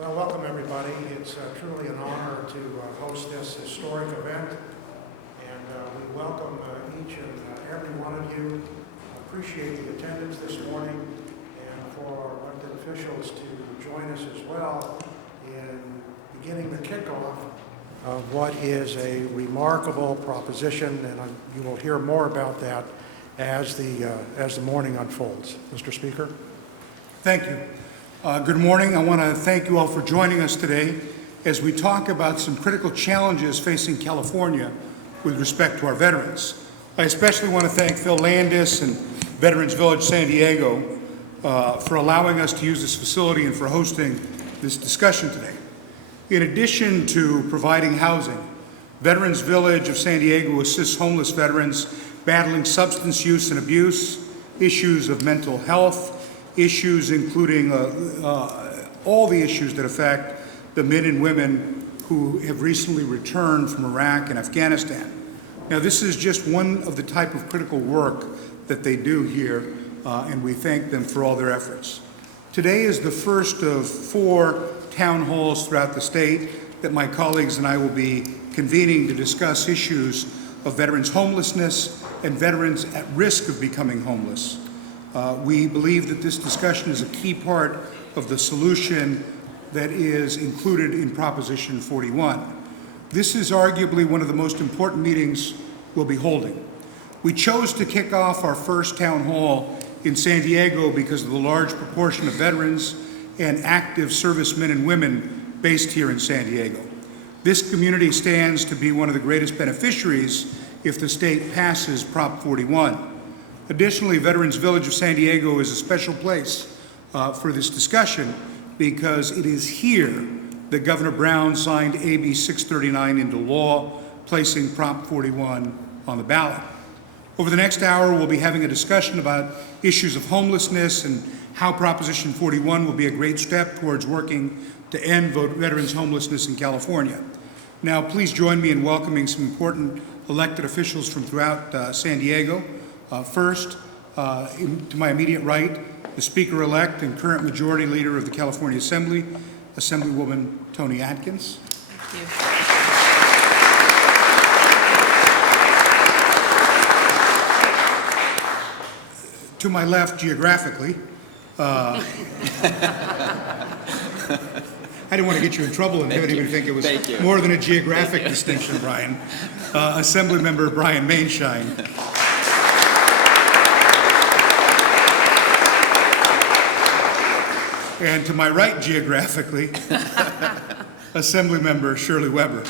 Well, welcome everybody. It's truly an honor to host this historic event, and we welcome each and every one of you. Appreciate the attendance this morning, and for our elected officials to join us as well in beginning the kickoff of what is a remarkable proposition, and you will hear more about that as the morning unfolds. Mr. Speaker. Thank you. Good morning. I want to thank you all for joining us today as we talk about some critical challenges facing California with respect to our veterans. I especially want to thank Phil Landis and Veterans Village San Diego for allowing us to use this facility and for hosting this discussion today. In addition to providing housing, Veterans Village of San Diego assists homeless veterans battling substance use and abuse, issues of mental health, issues including all the issues that affect the men and women who have recently returned from Iraq and Afghanistan. Now, this is just one of the type of critical work that they do here, and we thank them for all their efforts. Today is the first of 4 town halls throughout the state that my colleagues and I will be convening to discuss issues of veterans' homelessness and veterans at risk of becoming homeless. We believe that this discussion is a key part of the solution that is included in Proposition 41. This is arguably one of the most important meetings we'll be holding. We chose to kick off our first town hall in San Diego because of the large proportion of veterans and active servicemen and women based here in San Diego. This community stands to be one of the greatest beneficiaries if the state passes Prop 41. Additionally, Veterans Village of San Diego is a special place for this discussion because it is here that Governor Brown signed AB 639 into law, placing Prop 41 on the ballot. Over the next hour, we'll be having a discussion about issues of homelessness and how Proposition 41 will be a great step towards working to end veterans' homelessness in California. Now, please join me in welcoming some important elected officials from throughout San Diego. First, to my immediate right, the Speaker-elect and current Majority Leader of the California Assembly, Assemblywoman Toni Atkins. Thank you. To my left, geographically, I didn't want to get you in trouble and have anybody think it was more than a geographic distinction, Brian. Assemblymember Brian Mainshine. And to my right geographically, Assemblymember Shirley Weber.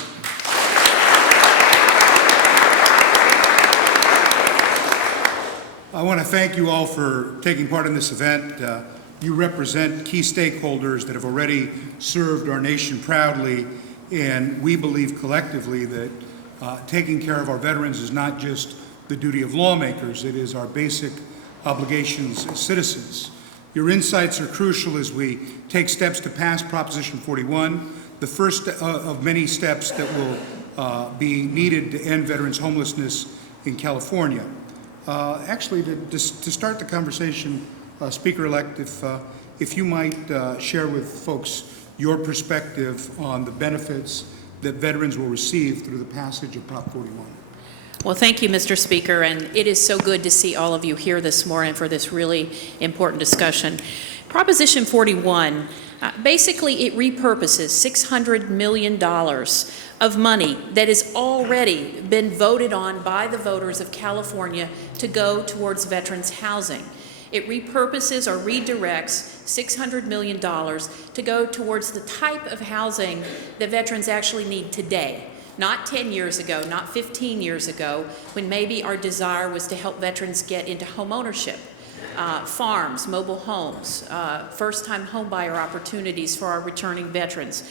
I want to thank you all for taking part in this event. You represent key stakeholders that have already served our nation proudly, and we believe collectively that taking care of our veterans is not just the duty of lawmakers, it is our basic obligations as citizens. Your insights are crucial as we take steps to pass Proposition 41, the first of many steps that will be needed to end veterans' homelessness in California. Actually, to start the conversation, Speaker-elect, if you might share with folks your perspective on the benefits that veterans will receive through the passage of Prop 41. Well, thank you, Mr. Speaker, and it is so good to see all of you here this morning for this really important discussion. Proposition 41, basically it repurposes $600 million of money that has already been voted on by the voters of California to go towards veterans' housing. It repurposes or redirects $600 million to go towards the type of housing that veterans actually need today. Not 10 years ago, not 15 years ago, when maybe our desire was to help veterans get into home ownership, farms, mobile homes, first-time homebuyer opportunities for our returning veterans.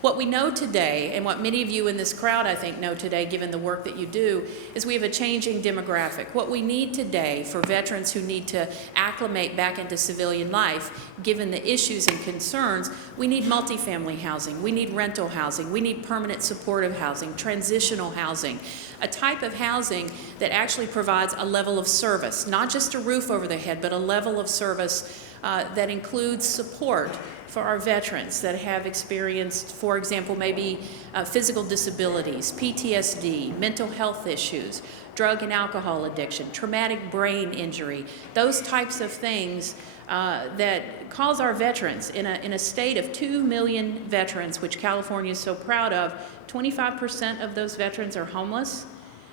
What we know today, and what many of you in this crowd I think know today, given the work that you do, is we have a changing demographic. What we need today for veterans who need to acclimate back into civilian life, given the issues and concerns, we need multifamily housing, we need rental housing, we need permanent supportive housing, transitional housing, a type of housing that actually provides a level of service, not just a roof over their head, but a level of service that includes support for our veterans that have experienced, for example, maybe physical disabilities, PTSD, mental health issues, drug and alcohol addiction, traumatic brain injury, those types of things that cause our veterans, in a state of 2 million veterans, which California is so proud of, 25% of those veterans are homeless.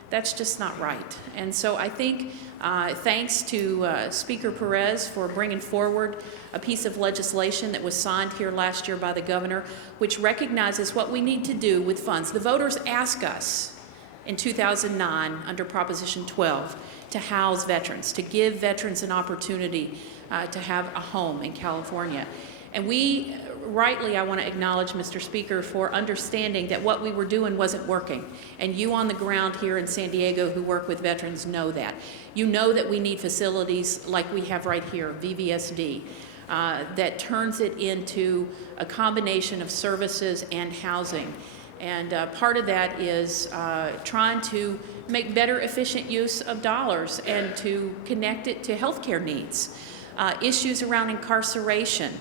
That's just not right. And so I think thanks to Speaker Perez for bringing forward a piece of legislation that was signed here last year by the governor, which recognizes what we need to do with funds. The voters asked us in 2009 under Proposition 12 to house veterans, to give veterans an opportunity to have a home in California. And we rightly, I want to acknowledge Mr. Speaker for understanding that what we were doing wasn't working. And you on the ground here in San Diego who work with veterans know that. You know that we need facilities like we have right here, VVSD, that turns it into a combination of services and housing. And part of that is trying to make better efficient use of dollars and to connect it to healthcare needs. Issues around incarceration.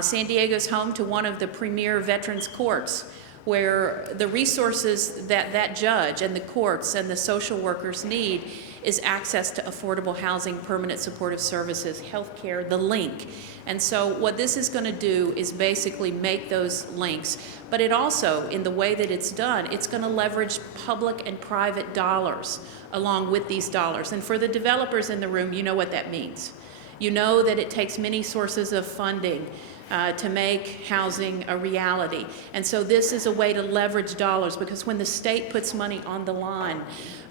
San Diego's home to one of the premier veterans courts, where the resources that that judge and the courts and the social workers need is access to affordable housing, permanent supportive services, health care, the link. And so what this is going to do is basically make those links. But it also, in the way that it's done, it's going to leverage public and private dollars along with these dollars. And for the developers in the room, you know what that means. You know that it takes many sources of funding to make housing a reality. And so this is a way to leverage dollars, because when the state puts money on the line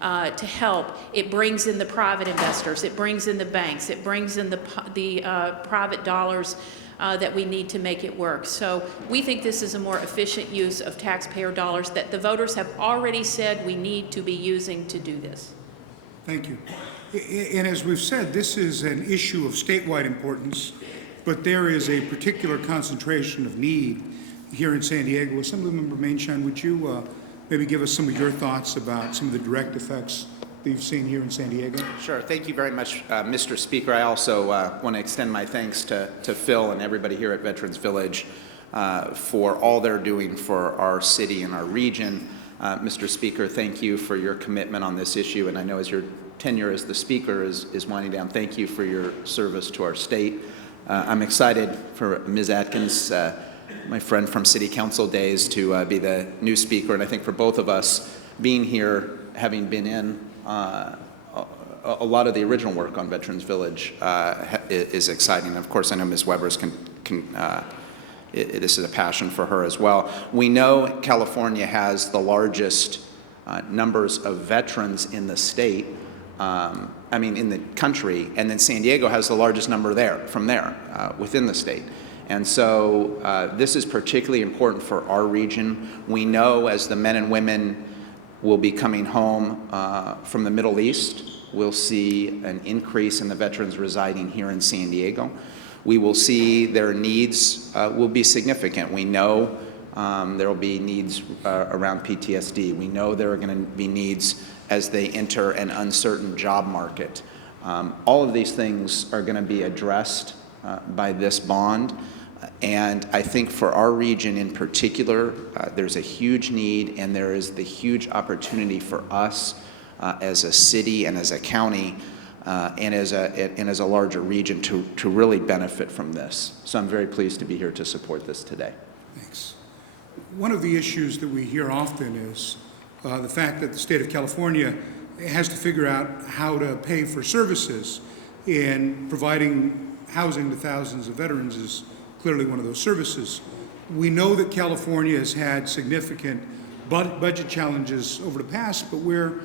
to help, it brings in the private investors, it brings in the banks, it brings in the private dollars that we need to make it work. So we think this is a more efficient use of taxpayer dollars that the voters have already said we need to be using to do this. Thank you. And as we've said, this is an issue of statewide importance, but there is a particular concentration of need here in San Diego. Assemblymember Mainshine, would you maybe give us some of your thoughts about some of the direct effects that you've seen here in San Diego? Sure. Thank you very much, Mr. Speaker. I also want to extend my thanks to Phil and everybody here at Veterans Village for all they're doing for our city and our region. Mr. Speaker, thank you for your commitment on this issue, and I know as your tenure as the Speaker is winding down, thank you for your service to our state. I'm excited for Ms. Atkins, my friend from City Council days, to be the new Speaker, and I think for both of us, being here, having been in a lot of the original work on Veterans Village is exciting. Of course, I know Ms. Weber's this is a passion for her as well. We know California has the largest numbers of veterans in the state, in the country, and then San Diego has the largest number within the state. And so this is particularly important for our region. We know as the men and women will be coming home from the Middle East, we'll see an increase in the veterans residing here in San Diego. We will see their needs will be significant. We know there will be needs around PTSD. We know there are going to be needs as they enter an uncertain job market. All of these things are going to be addressed by this bond. And I think for our region in particular, there's a huge need, and there is the huge opportunity for us as a city and as a county and as a larger region to really benefit from this. So I'm very pleased to be here to support this today. Thanks. One of the issues that we hear often is the fact that the state of California has to figure out how to pay for services, and providing housing to thousands of veterans is clearly one of those services. We know that California has had significant budget challenges over the past, but we're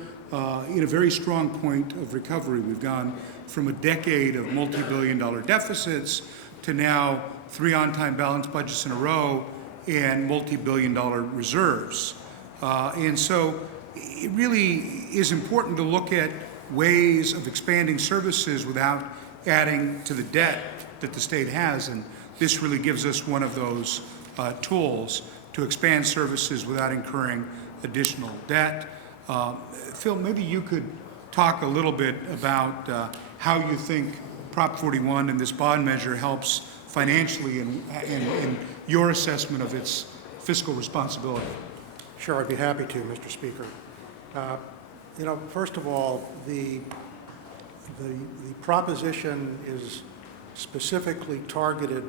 in a very strong point of recovery. We've gone from a decade of multi-billion-dollar deficits to now 3 on-time balanced budgets in a row and multi-billion-dollar reserves. And so it really is important to look at ways of expanding services without adding to the debt that the state has. And this really gives us one of those tools to expand services without incurring additional debt. Phil, maybe you could talk a little bit about how you think Prop 41 and this bond measure helps financially in your assessment of its fiscal responsibility. Sure, I'd be happy to, Mr. Speaker. You know, first of all, the proposition is specifically targeted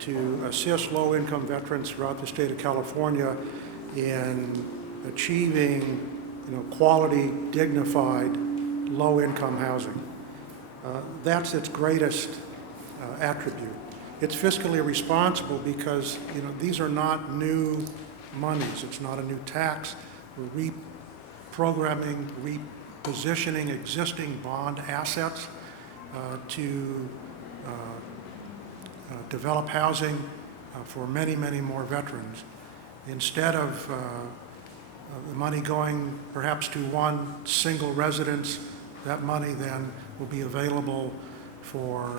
to assist low-income veterans throughout the state of California in achieving, you know, quality, dignified, low-income housing. That's its greatest attribute. It's fiscally responsible because, you know, these are not new monies. It's not a new tax. We're reprogramming, repositioning existing bond assets to develop housing for many, many more veterans. Instead of the money going perhaps to one single residence, that money then will be available for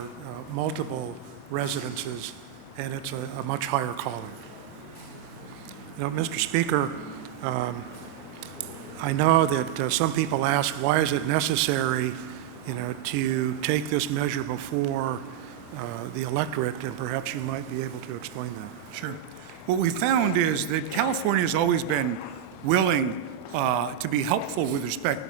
multiple residences, and it's a much higher calling. You know, Mr. Speaker, I know that some people ask, why is it necessary, you know, to take this measure before the electorate, and perhaps you might be able to explain that. Sure. What we found is that California has always been willing to be helpful with respect